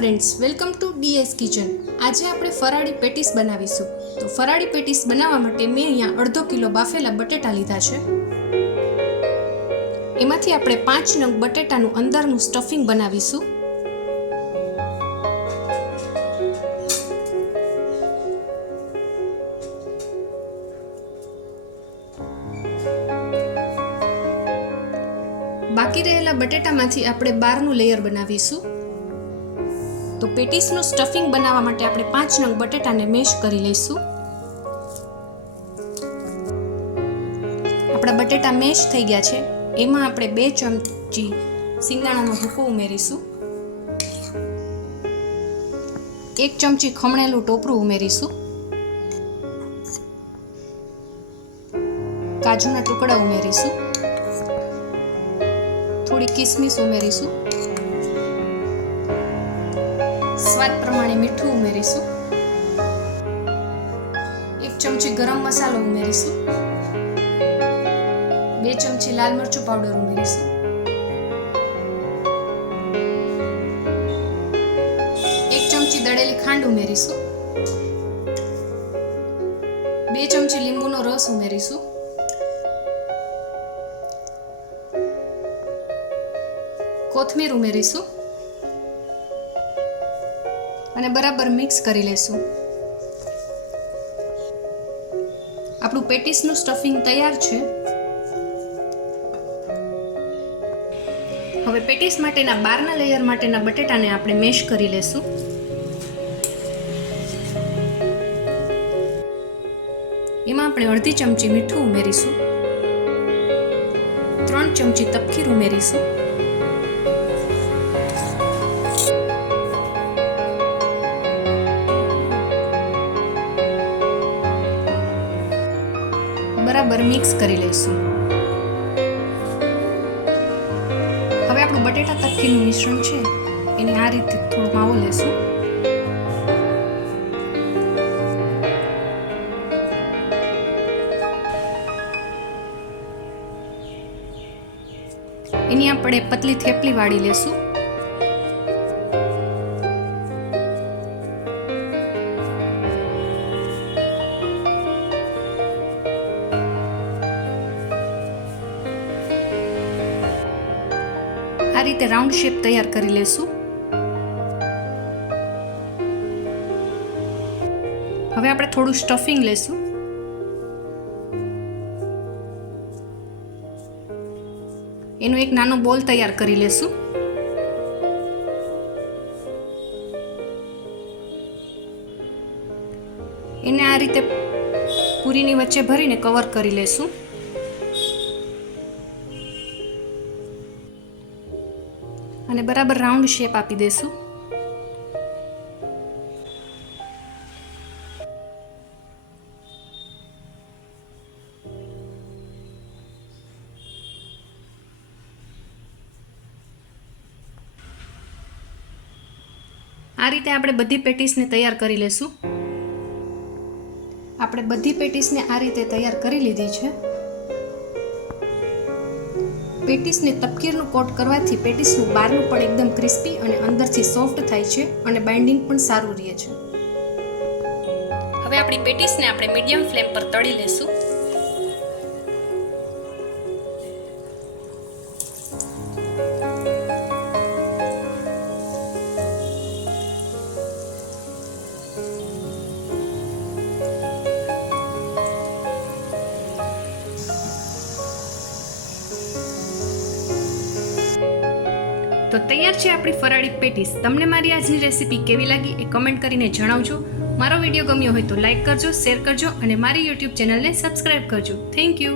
Friends, welcome to DS kitchen. આજે આપણે ફરાળી પેટીસ બનાવીશું. તો ફરાળી પેટીસ બનાવવા માટે મેં અહીંયા 1/2 કિલો બાફેલા બટેટા લીધા છે. એમાંથી આપણે 5 નંગ બટેટાનું અંદરનું સ્ટફિંગ બનાવીશું. બાકી રહેલા બટેટામાંથી આપણે બહારનું લેયર બનાવીશું. તો પેટીસનું સ્ટફિંગ બનાવવા માટે આપણે 5 નંગ બટેટાને મેશ કરી લઈશું. આપણા બટેટા મેશ થઈ ગયા છે. એમાં આપણે 2 ચમચી સિંગદાણાનો ભૂકો ઉમેરીશું. 1 ચમચી ખમણેલું ટોપરું ઉમેરીશું. કાજુના ટુકડા ઉમેરીશું. થોડી કિસમિસ ઉમેરીશું. સ્વાદ પ્રમાણે મીઠું ઉમેરીશું. 1 ચમચી ગરમ મસાલો ઉમેરીશું. 2 ચમચી લાલ મરચું પાવડર ઉમેરીશું. 1 ચમચી દળેલી ખાંડ ઉમેરીશું. 2 ચમચી લીંબુનો રસ ઉમેરીશું. કોથમીર ઉમેરીશું અને બરાબર મિક્સ કરી લેશું. આપણું પેટીસનું સ્ટફિંગ તૈયાર છે. હવે પેટીસ માટેના બહારના લેયર માટેના બટેટાને આપણે મેશ કરી લેશું. એમાં આપણે અડધી ચમચી મીઠું ઉમેરીશું. 3 ચમચી તપકીર ઉમેરીશું. બરાબર મિક્સ કરી લઈશું. હવે આપણું બટેટા તપકીરનું મિશ્રણ છે એને આ રીતે થોડો માવો લેશું. એની આપણે પતલી થેપલી વાળી લેશું. આ રીતે રાઉન્ડ શેપ તૈયાર કરી લેશું. હવે આપણે થોડું સ્ટફિંગ લેશું. એનો એક નાનો બોલ તૈયાર કરી લેશું. એને આ રીતે પૂરીની વચ્ચે ભરીને કવર કરી લેશું. અને બરાબર રાઉન્ડ શેપ આપી દેશું. આ રીતે આપણે બધી પેટીસને તૈયાર કરી લેશું. આપણે બધી પેટીસને આ રીતે તૈયાર કરી લીધી છે. પેટીસને તપકીરનું કોટ કરવાથી પેટીસનું બહારનું પણ એકદમ ક્રિસ્પી અને અંદરથી સોફ્ટ થાય છે અને બાઇન્ડિંગ પણ સારું રહે છે. હવે આપણી પેટીસને આપણે મીડિયમ ફ્લેમ પર તળી લેશું. તો તૈયાર છે આપણી ફરાળી પેટીસ. તમને મારી આજની રેસીપી કેવી લાગી એ કમેન્ટ કરીને જણાવજો. મારો વિડીયો ગમ્યો હોય તો લાઈક કરજો, શેર કરજો અને મારી યુટ્યુબ ચેનલને સબસ્ક્રાઈબ કરજો. Thank you.